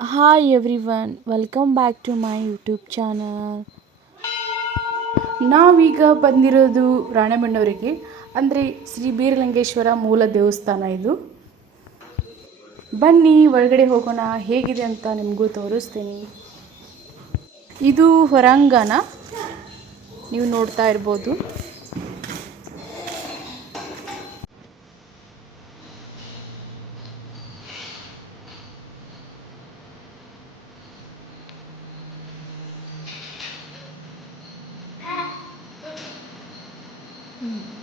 Hi everyone welcome back to my YouTube channel ನಾವೀಗ ಬಂದಿರೋದು ರಾಣೆಬೆನ್ನೂರಿಗೆ, ಅಂದರೆ ಶ್ರೀ ಬೀರಲಿಂಗೇಶ್ವರ ಮೂಲ ದೇವಸ್ಥಾನ ಇದು. ಬನ್ನಿ, ಒಳಗಡೆ ಹೋಗೋಣ, ಹೇಗಿದೆ ಅಂತ ನಿಮಗೂ ತೋರಿಸ್ತೀನಿ. ಇದು ಹೊರಾಂಗಣ, ನೀವು ನೋಡ್ತಾ ಇರ್ಬೋದು. mm.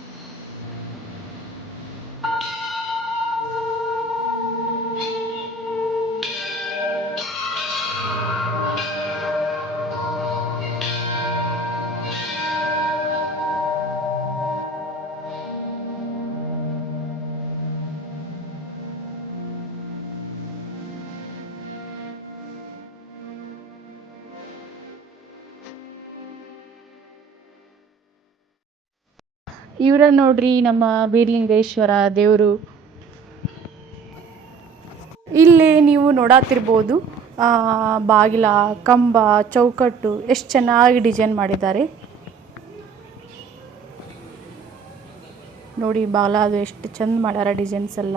ಇವರ ನೋಡ್ರಿ ನಮ್ಮ ಬೀರಲಿಂಗೇಶ್ವರ ದೇವರು. ಇಲ್ಲಿ ನೀವು ನೋಡಾತಿರ್ಬೋದು ಬಾಗಿಲ, ಕಂಬ, ಚೌಕಟ್ಟು, ಎಷ್ಟು ಚೆನ್ನಾಗಿ ಡಿಸೈನ್ ಮಾಡಿದ್ದಾರೆ. ನೋಡಿ ಬಾಲ ಅದು ಎಷ್ಟು ಚಂದ ಮಾಡ್ಯಾರ ಡಿಸೈನ್ಸ್ ಎಲ್ಲ.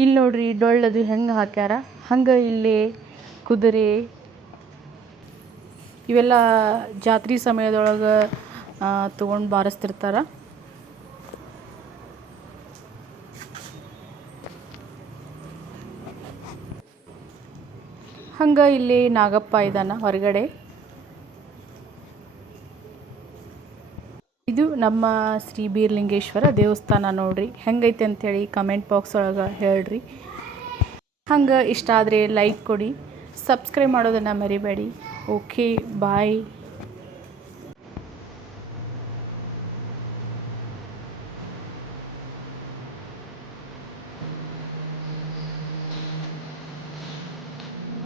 ಇಲ್ಲಿ ನೋಡ್ರಿ, ಡೊಳ್ಳದು ಹೆಂಗೆ ಹಾಕ್ಯಾರ? ಹಂಗೆ ಇಲ್ಲಿ ಕುದುರೆ, ಇವೆಲ್ಲ ಜಾತ್ರೆ ಸಮಯದೊಳಗೆ ತೊಗೊಂಡು ಬಾರಿಸ್ತಿರ್ತಾರ. ಹಂಗೆ ಇಲ್ಲಿ ನಾಗಪ್ಪ ಇದ್ದಾನೆ ಹೊರಗಡೆ. ಇದು ನಮ್ಮ ಶ್ರೀ ಬೀರ್ಲಿಂಗೇಶ್ವರ ದೇವಸ್ಥಾನ ನೋಡ್ರಿ. ಹೆಂಗೈತೆ ಅಂಥೇಳಿ ಕಮೆಂಟ್ ಬಾಕ್ಸ್ ಒಳಗೆ ಹೇಳ್ರಿ. ಹಂಗೆ ಇಷ್ಟ ಆದರೆ ಲೈಕ್ ಕೊಡಿ ಸಬ್ಸ್ಕ್ರೈಬ್ ಮಾಡೋದನ್ನು ಮರಿಬೇಡಿ. Okay bye